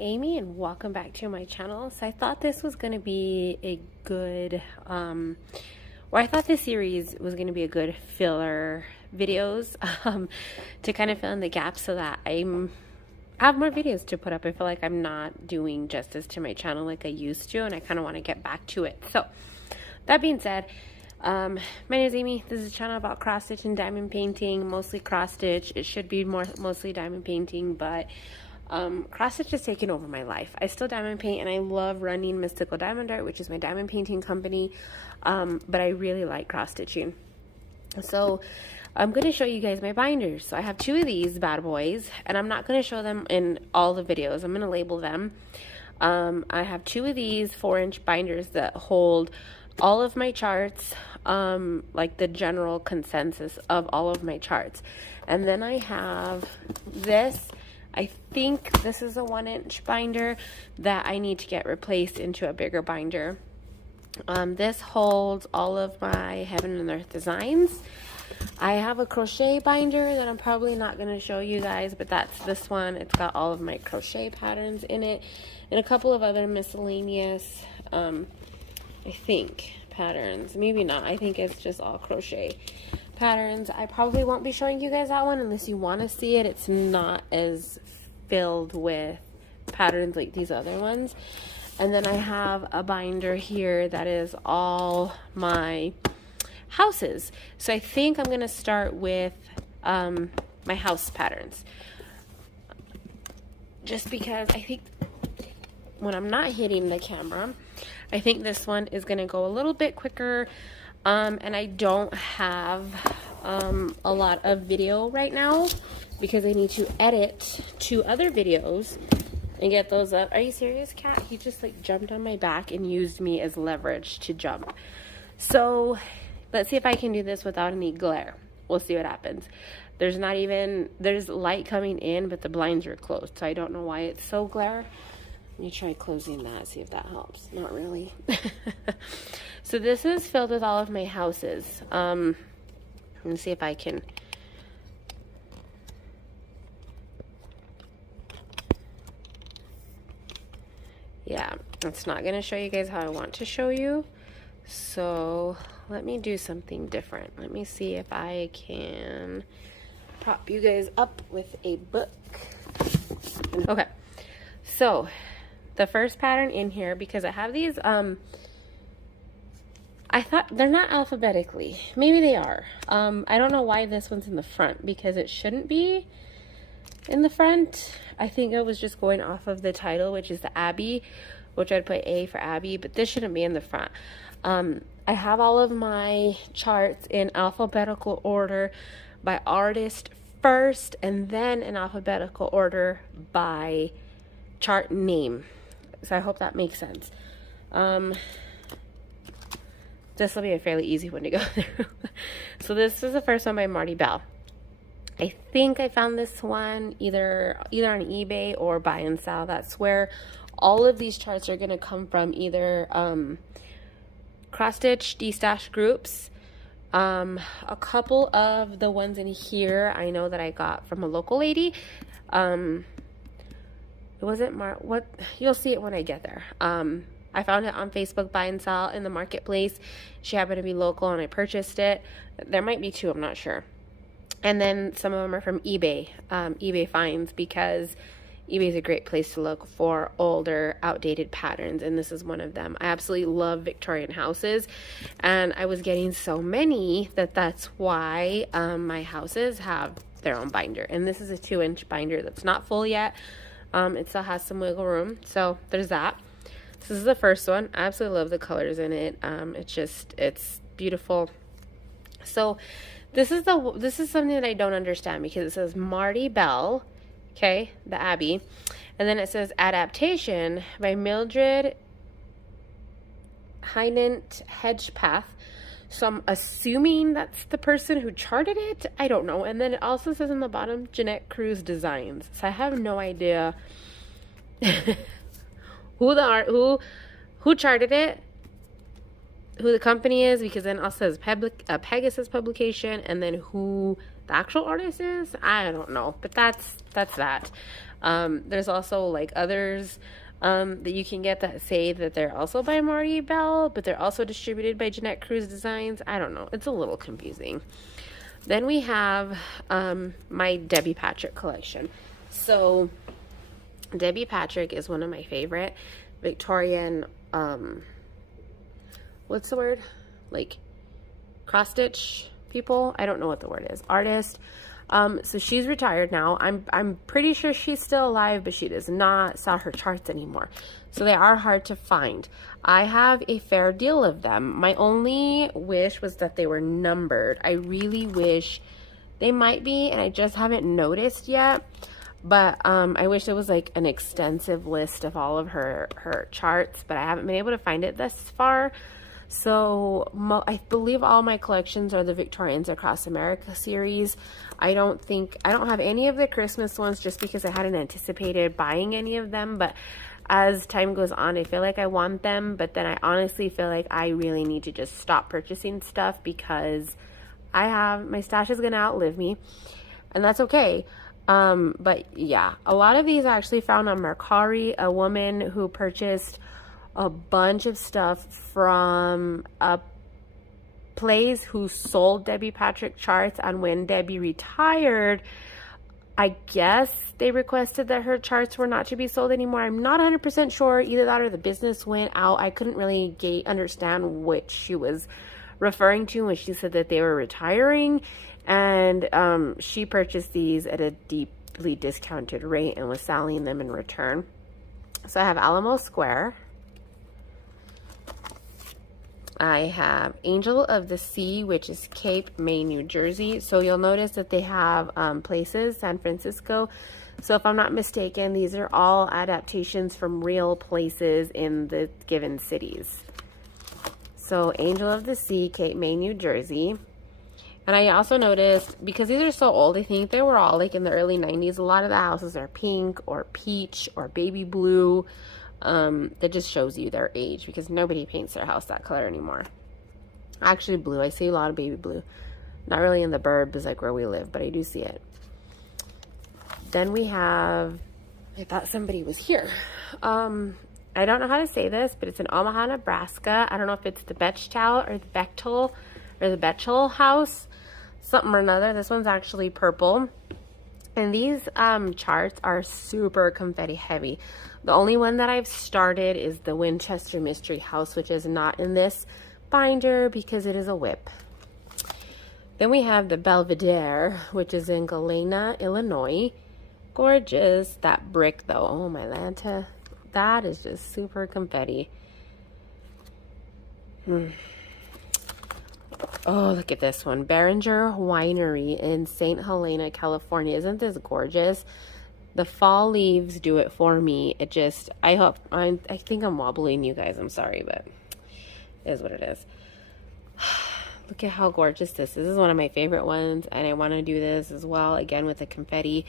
Amy and welcome back to my channel. So I thought this was going to be a good, I thought this series was going to be a good filler videos to kind of fill in the gaps so that I have more videos to put up. I feel like I'm not doing justice to my channel like I used to, and I kind of want to get back to it. So that being said, my name is Amy. This is a channel about cross stitch and diamond painting, mostly cross stitch. It should be mostly diamond painting, but cross stitch has taken over my life. I still diamond paint and I love running Mystical Diamond Art, which is my diamond painting company, but I really like cross stitching. So I'm going to show you guys my binders. So I have two of these bad boys, and I'm not going to show them in all the videos. I'm going to label them. I have two of these 4-inch binders that hold all of my charts, like the general consensus of all of my charts. And then I have this. I think this is a 1-inch binder that I need to get replaced into a bigger binder. This holds all of my Heaven and Earth designs. I have a crochet binder that I'm probably not going to show you guys, but that's this one. It's got all of my crochet patterns in it and a couple of other miscellaneous, I think, patterns. Maybe not. I think it's just all crochet patterns. I probably won't be showing you guys that one unless you want to see it. It's not as filled with patterns like these other ones. And then I have a binder here that is all my houses. So I think I'm going to start with my house patterns, just because I think when I'm not hitting the camera, I think this one is going to go a little bit quicker. And I don't have a lot of video right now because I need to edit 2 other videos and get those up. Are you serious, cat? He just like jumped on my back and used me as leverage to jump. So let's see if I can do this without any glare. We'll see what happens. There's light coming in, but the blinds are closed, so I don't know why it's so glare. Let me try closing that, see if that helps. Not really. So this is filled with all of my houses. Let me see if I can. Yeah, it's not going to show you guys how I want to show you. So let me do something different. Let me see if I can prop you guys up with a book. Okay, so the first pattern in here, because I have these, I thought they're not alphabetically. Maybe they are. I don't know why this one's in the front, because it shouldn't be in the front. I think I was just going off of the title, which is the Abbey, which I'd put A for Abbey, but this shouldn't be in the front. I have all of my charts in alphabetical order by artist first, and then in alphabetical order by chart name. So I hope that makes sense. This will be a fairly easy one to go through. So this is the first one by Marty Bell. I think I found this one either on eBay or buy and sell. That's where all of these charts are going to come from, either cross stitch D-stash groups. A couple of the ones in here I know that I got from a local lady. It wasn't what you'll see it when I get there. I found it on Facebook, buy and sell in the marketplace. She happened to be local and I purchased it. There might be 2, I'm not sure. And then some of them are from eBay, eBay finds, because eBay is a great place to look for older, outdated patterns, and this is one of them. I absolutely love Victorian houses, and I was getting so many that's why my houses have their own binder. And this is a 2-inch binder that's not full yet. It still has some wiggle room, so there's that. So this is the first one. I absolutely love the colors in it. It's beautiful. So this is something that I don't understand, because it says Marty Bell, okay, the Abbey, and then it says Adaptation by Mildred Hynant Hedgepath. So I'm assuming that's the person who charted it. I don't know. And then it also says on the bottom, Jeanette Cruz Designs. So I have no idea who charted it. who the company is, because then also says Pegasus publication, and then who the actual artist is. I don't know, but that's that. There's also like others that you can get that say that they're also by Marty Bell, but they're also distributed by Jeanette Cruz Designs. I don't know. It's a little confusing. Then we have my Debbie Patrick collection. So Debbie Patrick is one of my favorite Victorian, what's the word? Like cross stitch people. I don't know what the word is. Artist. So she's retired now. I'm pretty sure she's still alive, but she does not sell her charts anymore. So they are hard to find. I have a fair deal of them. My only wish was that they were numbered. I really wish they might be, and I just haven't noticed yet. But I wish there was like an extensive list of all of her charts, but I haven't been able to find it thus far. So I believe all my collections are the Victorians Across America series. I don't have any of the Christmas ones just because I hadn't anticipated buying any of them, but as time goes on, I feel like I want them, but then I honestly feel like I really need to just stop purchasing stuff because my stash is going to outlive me, and that's okay. But yeah, a lot of these I actually found on Mercari. A woman who purchased a bunch of stuff from a place who sold Debbie Patrick charts, and when Debbie retired, I guess they requested that her charts were not to be sold anymore. I'm not 100% sure. Either that or the business went out. I couldn't really understand what she was referring to when she said that they were retiring. And she purchased these at a deeply discounted rate and was selling them in return. So I have Alamo Square. I have Angel of the Sea, which is Cape May, New Jersey. So you'll notice that they have places, San Francisco. So if I'm not mistaken, these are all adaptations from real places in the given cities. So Angel of the Sea, Cape May, New Jersey. And I also noticed, because these are so old, I think they were all like in the early 90s. A lot of the houses are pink or peach or baby blue. That just shows you their age, because nobody paints their house that color anymore. Actually blue, I see a lot of baby blue. Not really in the burbs like where we live, but I do see it. Then we have, I thought somebody was here. I don't know how to say this, but it's in Omaha, Nebraska. I don't know if it's the Bechtel or the Bechtel or the Bechtel house, something or another. This one's actually purple. And these charts are super confetti heavy. The only one that I've started is the Winchester Mystery House, which is not in this binder because it is a whip. Then we have the Belvedere, which is in Galena, Illinois. Gorgeous. That brick though, oh my Lanta, that is just super confetti. Oh, look at this one. Behringer Winery in St. Helena, California. Isn't this gorgeous? The fall leaves do it for me. It just, I think I'm wobbling you guys. I'm sorry, but it is what it is. Look at how gorgeous this is. This is one of my favorite ones, and I want to do this as well, again with the confetti.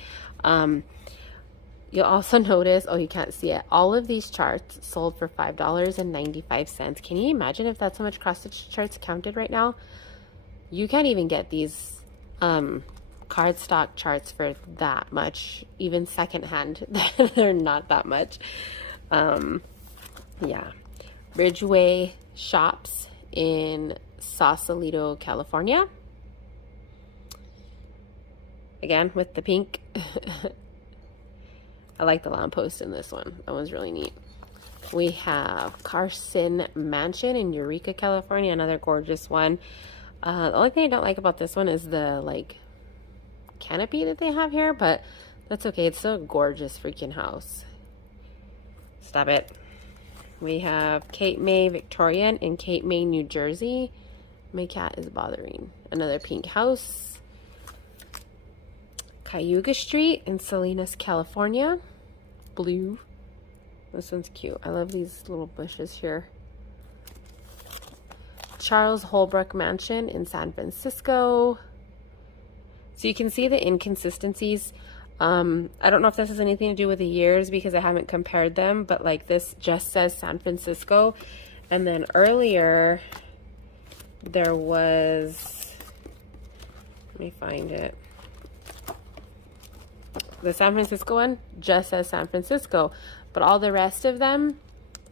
You'll also notice, oh, you can't see it, all of these charts sold for $5.95. Can you imagine if that's how much cross-stitch charts counted right now? You can't even get these cardstock charts for that much, even secondhand. They're not that much. Yeah. Ridgeway Shops in Sausalito, California. Again, with the pink. I like the lamppost in this one. That one's really neat. We have Carson Mansion in Eureka, California. Another gorgeous one. The only thing I don't like about this one is the like canopy that they have here, but that's okay. It's still a gorgeous freaking house. Stop it. We have Cape May Victorian in Cape May, New Jersey. My cat is bothering. Another pink house. Cayuga Street in Salinas, California. Blue. This one's cute. I love these little bushes here. Charles Holbrook Mansion in San Francisco. So you can see the inconsistencies. I don't know if this has anything to do with the years because I haven't compared them, but like this just says San Francisco. And then earlier there was, let me find it. The San Francisco one just says San Francisco, but all the rest of them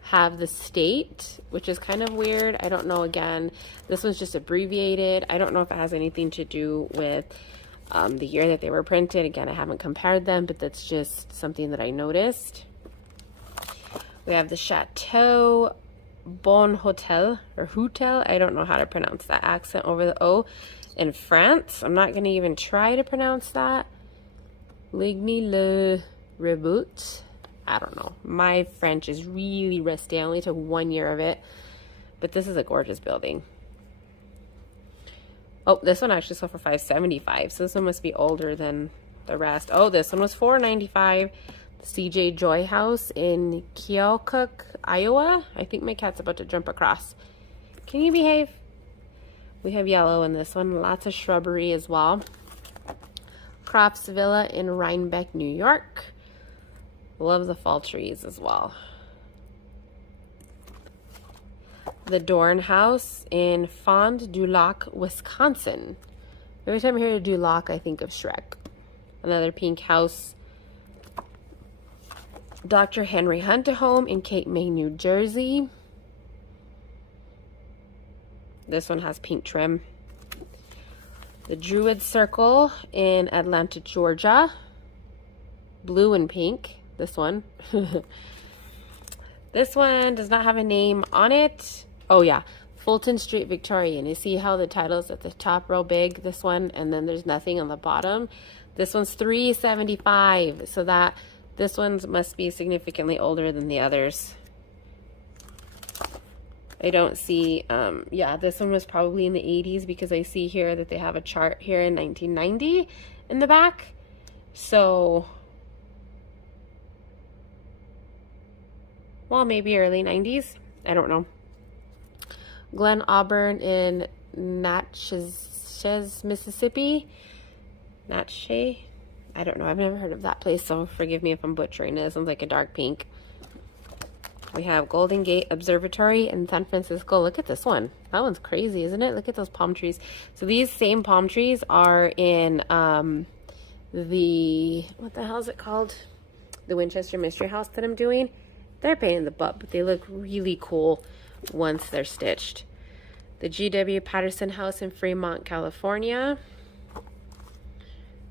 have the state, which is kind of weird. I don't know. Again, this one's just abbreviated. I don't know if it has anything to do with the year that they were printed. Again, I haven't compared them, but that's just something that I noticed. We have the Chateau Bon Hotel, or Hotel. I don't know how to pronounce that accent over the O, in France. I'm not going to even try to pronounce that. Ligny le Reboot. I don't know. My French is really rusty. I only took 1 year of it. But this is a gorgeous building. Oh, this one actually sold for $5.75. So this one must be older than the rest. Oh, this one was $4.95. CJ Joy House in Keokuk, Iowa. I think my cat's about to jump across. Can you behave? We have yellow in this one. Lots of shrubbery as well. Crofts Villa in Rhinebeck, New York. Love the fall trees as well. The Dorn House in Fond du Lac, Wisconsin. Every time I hear Du Lac, I think of Shrek. Another pink house. Dr. Henry Hunt home in Cape May, New Jersey. This one has pink trim. The Druid Circle in Atlanta, Georgia. Blue and pink. This one. This one does not have a name on it. Oh yeah, Fulton Street, Victorian. You see how the title's at the top real big, this one, and then there's nothing on the bottom. This one's $3.75, so that this one must be significantly older than the others. I don't see, yeah, this one was probably in the 80s because I see here that they have a chart here in 1990 in the back. So, well, maybe early 90s. I don't know. Glen Auburn in Natchez, Mississippi. Natchez? I don't know. I've never heard of that place, so forgive me if I'm butchering it. It sounds like a dark pink. We have Golden Gate Observatory in San Francisco. Look at this one. That one's crazy, isn't it? Look at those palm trees. So these same palm trees are in the, what the hell is it called? The Winchester Mystery House that I'm doing. They're a pain in the butt, but they look really cool once they're stitched. The G.W. Patterson House in Fremont, California.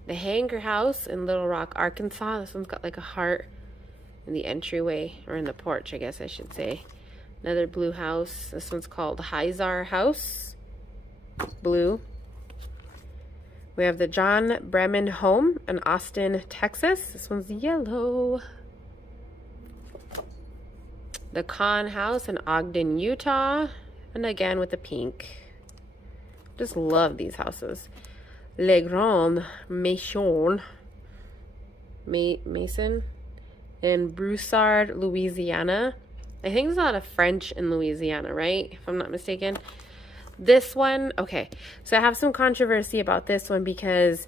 The Hanger House in Little Rock, Arkansas. This one's got like a heart in the entryway, or in the porch, I guess I should say. Another blue house. This one's called Hyzar House. Blue. We have the John Bremen Home in Austin, Texas. This one's yellow. The Kahn House in Ogden, Utah. And again with the pink. Just love these houses. Le Grand Maison. Mason in Broussard, Louisiana. I think there's a lot of French in Louisiana, right? If I'm not mistaken. This one, okay. So I have some controversy about this one because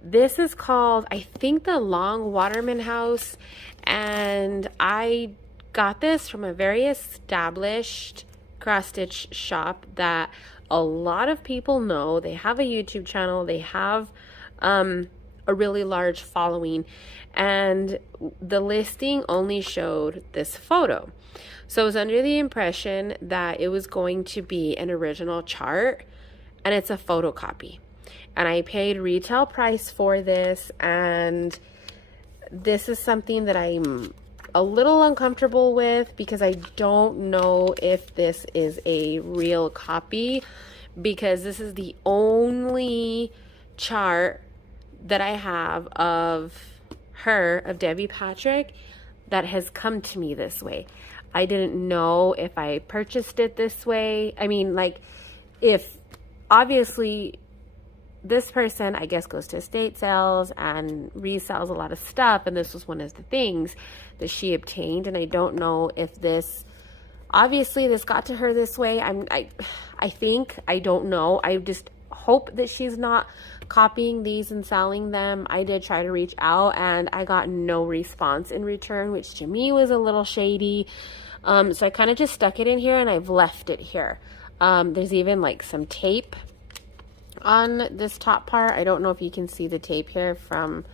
this is called, I think, the Long Waterman House. And I got this from a very established cross-stitch shop that a lot of people know. They have a YouTube channel. They have a really large following, and the listing only showed this photo. So I was under the impression that it was going to be an original chart, and it's a photocopy. And I paid retail price for this, and this is something that I'm a little uncomfortable with because I don't know if this is a real copy, because this is the only chart that I have of her, of Debbie Patrick, that has come to me this way. I didn't know if I purchased it this way. I mean, like, if obviously this person, I guess, goes to estate sales and resells a lot of stuff, and this was one of the things that she obtained, and I don't know if this, obviously this got to her this way. I think, I don't know. I just hope that she's not copying these and selling them. I did try to reach out, and I got no response in return, which to me was a little shady. So I kind of just stuck it in here, and I've left it here. There's even like some tape on this top part. I don't know if you can see the tape here from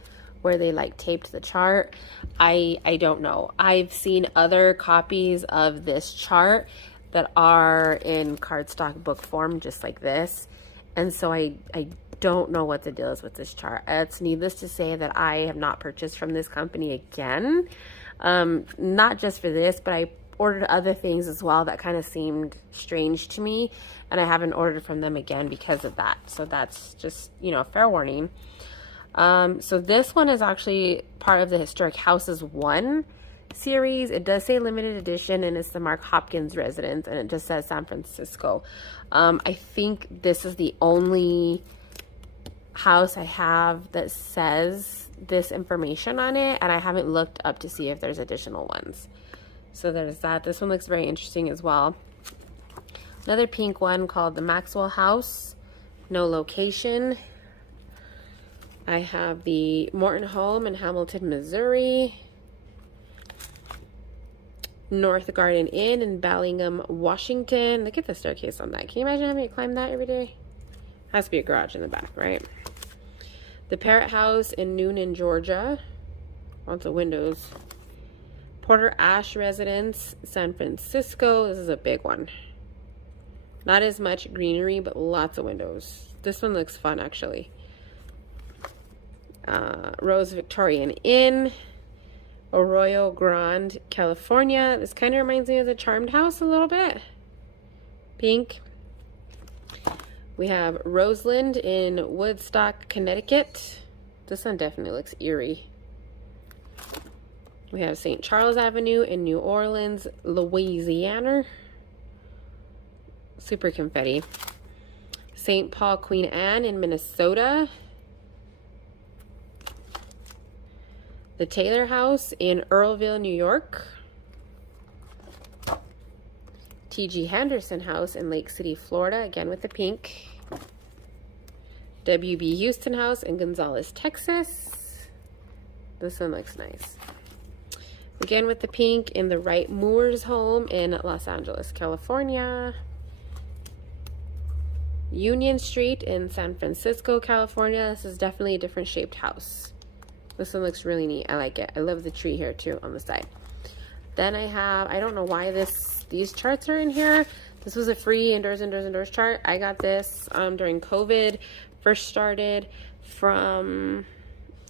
where they like taped the chart. I don't know. I've seen other copies of this chart that are in cardstock book form, just like this. And so I don't know what the deal is with this chart. It's needless to say that I have not purchased from this company again. Not just for this, but I ordered other things as well that kind of seemed strange to me, and I haven't ordered from them again because of that. So that's just, you know, fair warning. So this one is actually part of the Historic Houses 1 series. It does say limited edition, and it's the Mark Hopkins residence, and it just says San Francisco. I think this is the only house I have that says this information on it, and I haven't looked up to see if there's additional ones. So there's that. This one looks very interesting as well. Another pink one called the Maxwell House. No location. I have the Morton Home in Hamilton, Missouri. North Garden Inn in Bellingham, Washington. Look at the staircase on that. Can you imagine having to climb that every day? Has to be a garage in the back, right? The Parrot House in Noonan, Georgia. Lots of windows. Porter Ash Residence, San Francisco. This is a big one. Not as much greenery, but lots of windows. This one looks fun, actually. Rose Victorian Inn, Arroyo Grande, California. This kind of reminds me of the Charmed House a little bit. Pink. We have Roseland in Woodstock, Connecticut. This one definitely looks eerie. We have St. Charles Avenue in New Orleans, Louisiana. Super confetti. St. Paul Queen Anne in Minnesota. The Taylor House in Earlville, New York. T.G. Henderson House in Lake City, Florida, again with the pink. W.B. Houston House in Gonzales, Texas. This one looks nice. Again with the pink in the Wright Moores home in Los Angeles, California. Union Street in San Francisco, California. This is definitely a different shaped house. This one looks really neat. I like it. I love the tree here too on the side. Then I have, I don't know why these charts are in here. This was a free indoors chart. I got this during COVID. First started from,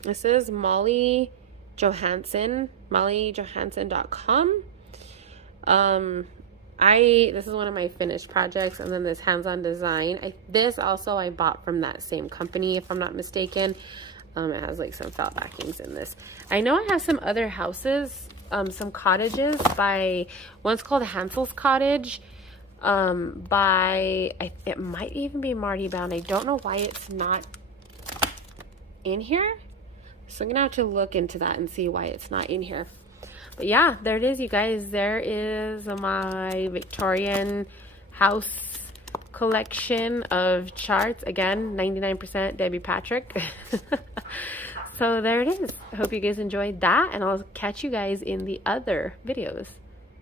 this is Molly Johansson, mollyjohansson.com. This is one of my finished projects, and then this hands-on design. This also I bought from that same company, if I'm not mistaken. It has like some felt backings in this. I know I have some other houses, some cottages by, one's called Hansel's Cottage, it might even be Marty Bell, and I don't know why it's not in here. So I'm gonna have to look into that and see why it's not in here. But yeah, there it is, you guys. There is my Victorian house collection of charts. Again, 99% Debbie Patrick. So there it is. I hope you guys enjoyed that, and I'll catch you guys in the other videos.